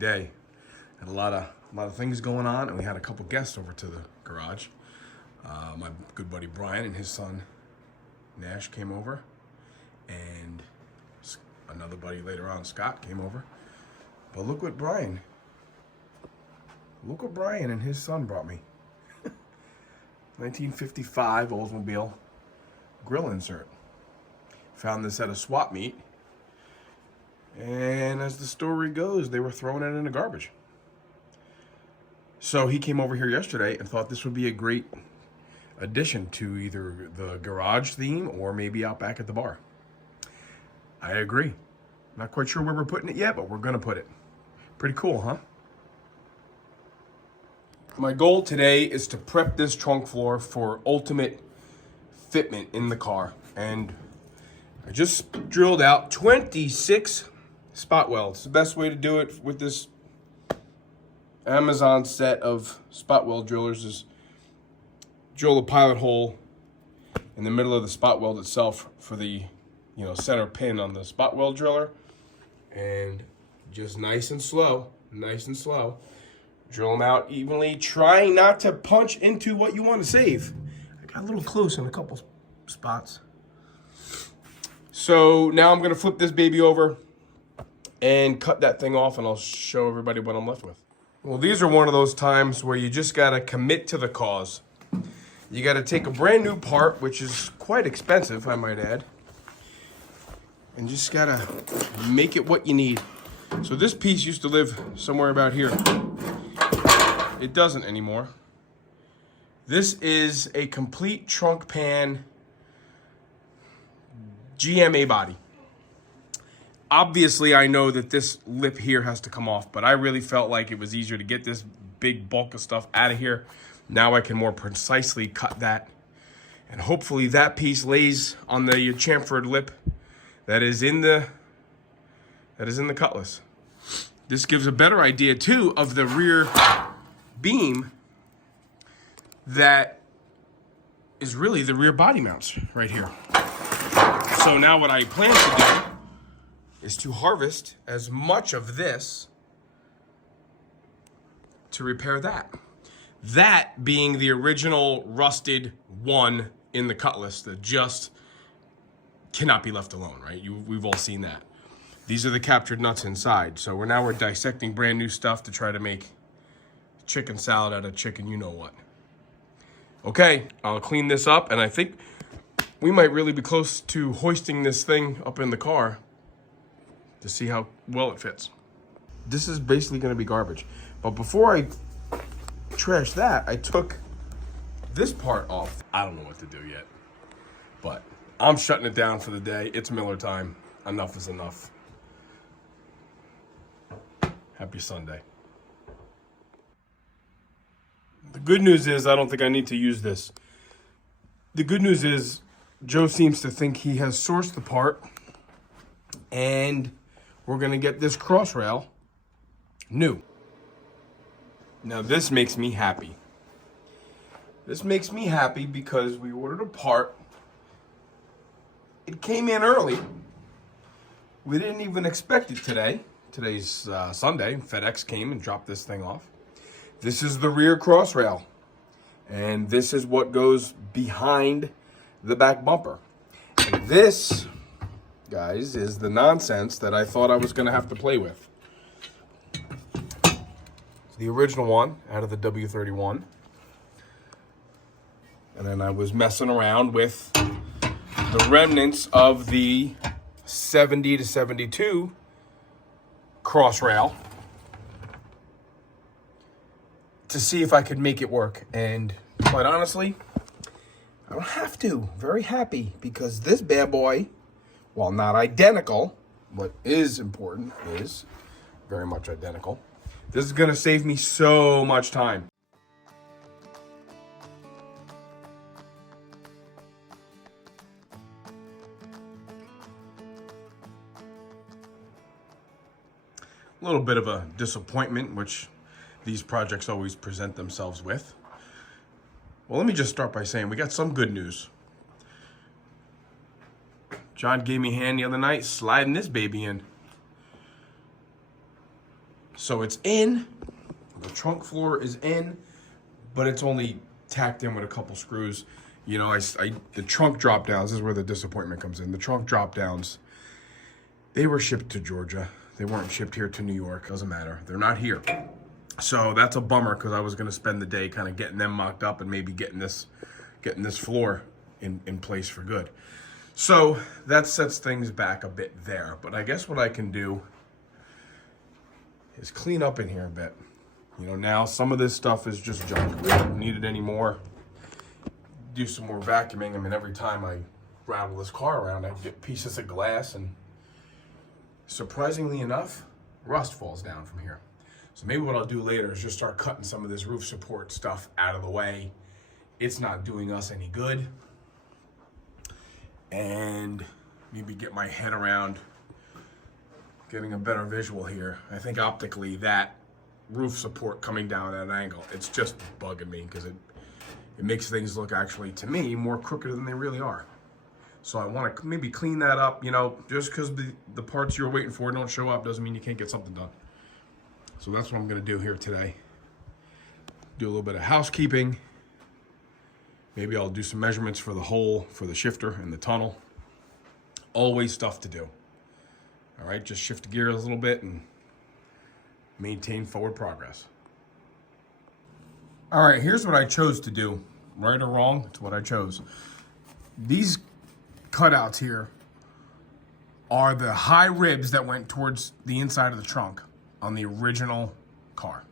day. Had a lot of things going on, and we had a couple guests over to the garage. My good buddy Brian and his son Nash came over, and another buddy later on, Scott, came over. But look what Brian and his son brought me. 1955 Oldsmobile grill insert. Found this at a swap meet, and as the story goes, they were throwing it in the garbage. So he came over here yesterday and thought this would be a great addition to either the garage theme or maybe out back at the bar. I agree. Not quite sure where we're putting it yet, but we're gonna put it. Pretty cool, huh? My goal today is to prep this trunk floor for ultimate fitment in the car. And I just drilled out 26 spot welds. The best way to do it with this Amazon set of spot weld drillers is drill a pilot hole in the middle of the spot weld itself for the center pin on the spot weld driller, and just nice and slow drill them out evenly, trying not to punch into what you want to save. I got a little close in a couple spots. So now I'm gonna flip this baby over and cut that thing off, and I'll show everybody what I'm left with. Well, these are one of those times where you just gotta commit to the cause. You gotta take a brand new part, which is quite expensive, I might add, and just gotta make it what you need. So this piece used to live somewhere about here. It doesn't anymore. This is a complete trunk pan GMA body. Obviously, I know that this lip here has to come off, but I really felt like it was easier to get this big bulk of stuff out of here. Now I can more precisely cut that, and hopefully that piece lays on the chamfered lip that is in the cutlass. This gives a better idea too of the rear beam that is really the rear body mounts right here. So now what I plan to do is to harvest as much of this to repair that. That being the original rusted one in the cutlass that just cannot be left alone, right? We've all seen that. These are the captured nuts inside. So we're dissecting brand new stuff to try to make chicken salad out of chicken you know what. Okay, I'll clean this up, and I think we might really be close to hoisting this thing up in the car to see how well it fits. This is basically gonna be garbage. But before I trash that, I took this part off. I don't know what to do yet, but I'm shutting it down for the day. It's Miller time. Enough is enough. Happy Sunday. The good news is I don't think I need to use this. The good news is Joe seems to think he has sourced the part, and we're gonna get this cross rail new. Now this makes me happy. This makes me happy because we ordered a part. It came in early. We didn't even expect it today. Today's Sunday. FedEx came and dropped this thing off. This is the rear cross rail, and this is what goes behind the back bumper. And this, guys, is the nonsense that I thought I was gonna have to play with. It's the original one out of the W31. And then I was messing around with the remnants of the 70 to 72 cross rail to see if I could make it work. And quite honestly, I don't have to. Very happy, because this bad boy, while not identical, what is important is very much identical. This is gonna save me so much time. A little bit of a disappointment, which these projects always present themselves with. Well, let me just start by saying we got some good news. John gave me a hand the other night sliding this baby in. So it's in, the trunk floor is in, but it's only tacked in with a couple screws. You know, the trunk drop downs, this is where the disappointment comes in. The trunk drop downs, they were shipped to Georgia. They weren't shipped here to New York. Doesn't matter. They're not here. So that's a bummer because I was going to spend the day kind of getting them mocked up and maybe getting this floor in place for good. So that sets things back a bit there. But I guess what I can do is clean up in here a bit. You know, now some of this stuff is just junk. We don't need it anymore. Do some more vacuuming. I mean, every time I rattle this car around, I get pieces of glass, and surprisingly enough, rust falls down from here. So maybe what I'll do later is just start cutting some of this roof support stuff out of the way. It's not doing us any good. And maybe get my head around getting a better visual here. I think optically that roof support coming down at an angle, it's just bugging me because it makes things look actually, to me, more crooked than they really are. So I want to maybe clean that up. You know, just because the parts you're waiting for don't show up doesn't mean you can't get something done. So that's what I'm going to do here today. Do a little bit of housekeeping. Maybe I'll do some measurements for the hole, for the shifter and the tunnel. Always stuff to do. All right, just shift gears a little bit and maintain forward progress. All right, here's what I chose to do. Right or wrong, it's what I chose. These cutouts here are the high ribs that went towards the inside of the trunk on the original car.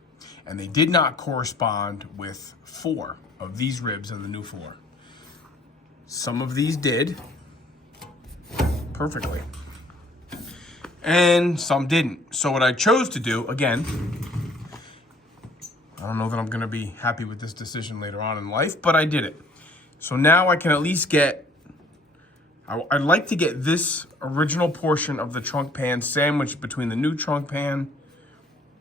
And they did not correspond with 4 of these ribs of the new floor. Some of these did perfectly, and some didn't. So what I chose to do, again, I don't know that I'm gonna be happy with this decision later on in life, but I did it. So now I can at least get, I'd like to get this original portion of the trunk pan sandwiched between the new trunk pan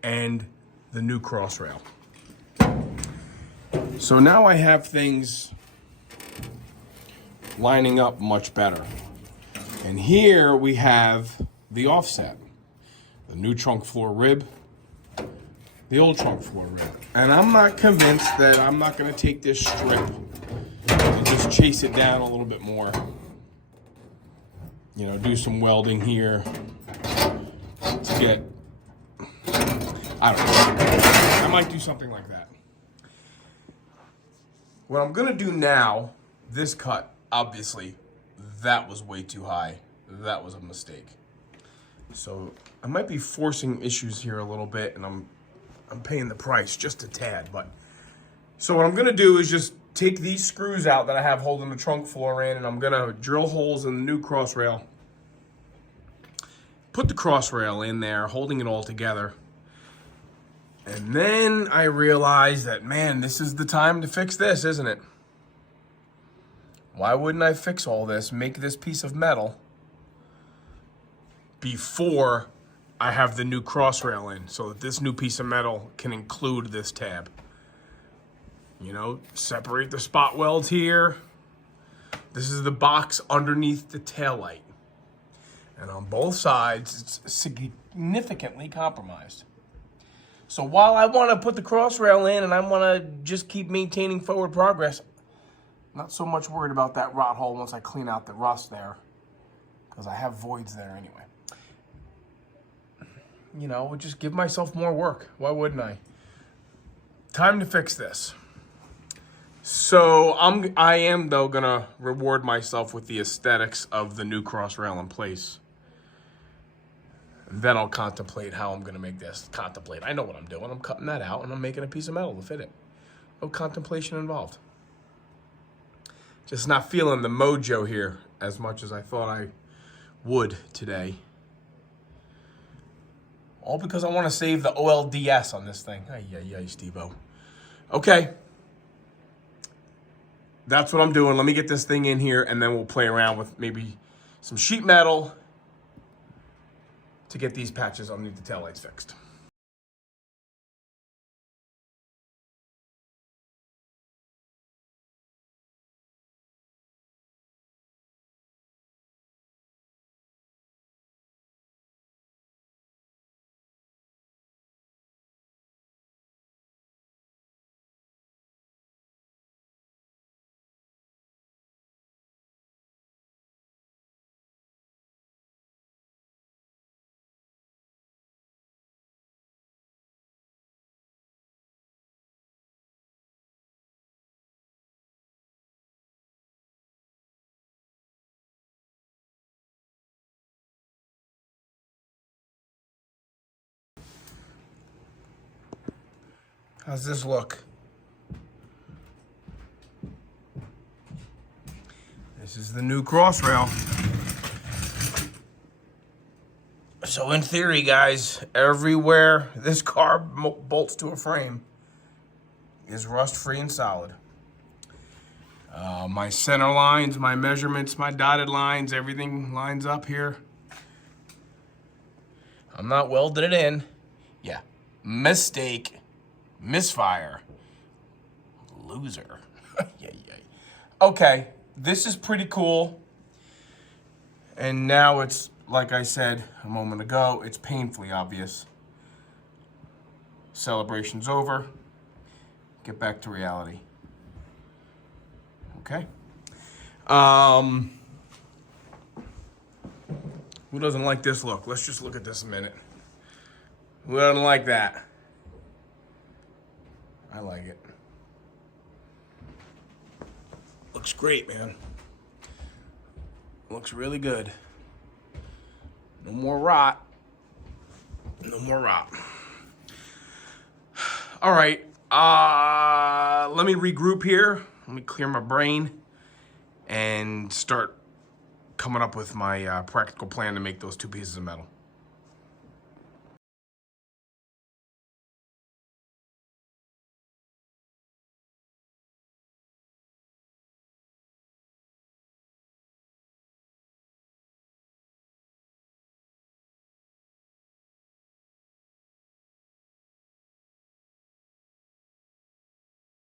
and the new cross rail. So now I have things lining up much better. And here we have the offset. The new trunk floor rib, the old trunk floor rib. And I'm not convinced that I'm not gonna take this strip and just chase it down a little bit more. You know, do some welding here to get, I don't know. I might do something like that. What I'm gonna do now, this cut, obviously, that was way too high. That was a mistake. So I might be forcing issues here a little bit, and I'm paying the price just a tad. But so what I'm gonna do is just take these screws out that I have holding the trunk floor in, and I'm gonna drill holes in the new cross rail. Put the cross rail in there, holding it all together. And then I realized that, man, this is the time to fix this, isn't it? Why wouldn't I fix all this, make this piece of metal before I have the new cross rail in, so that this new piece of metal can include this tab? You know, separate the spot welds here. This is the box underneath the taillight. And on both sides, it's significantly compromised. So while I want to put the cross rail in and I want to just keep maintaining forward progress, I'm not so much worried about that rot hole once I clean out the rust there, because I have voids there anyway. You know, just give myself more work. Why wouldn't I? Time to fix this. So I am though gonna reward myself with the aesthetics of the new cross rail in place. Then I'll contemplate how I'm gonna make this. Contemplate, I know what I'm doing. I'm cutting that out and I'm making a piece of metal to fit it. No contemplation involved. Just not feeling the mojo here as much as I thought I would today. All because I wanna save the OLDS on this thing. Ay, Steve-O. Okay. That's what I'm doing. Let me get this thing in here and then we'll play around with maybe some sheet metal to get these patches underneath the taillights fixed. How's this look? This is the new cross rail. So in theory, guys, everywhere this car bolts to a frame is rust-free and solid. My center lines, my measurements, my dotted lines, everything lines up here. I'm not welded it in. Yeah, mistake, misfire, loser. Yeah. Okay, this is pretty cool. And now it's, like I said a moment ago, it's painfully obvious. Celebration's over. Get back to reality. Okay. Who doesn't like this look? Let's just look at this a minute. Who doesn't like that? I like it. Looks great, man. Looks really good. No more rot. No more rot. All right. Let me regroup here. Let me clear my brain and start coming up with my practical plan to make those two pieces of metal.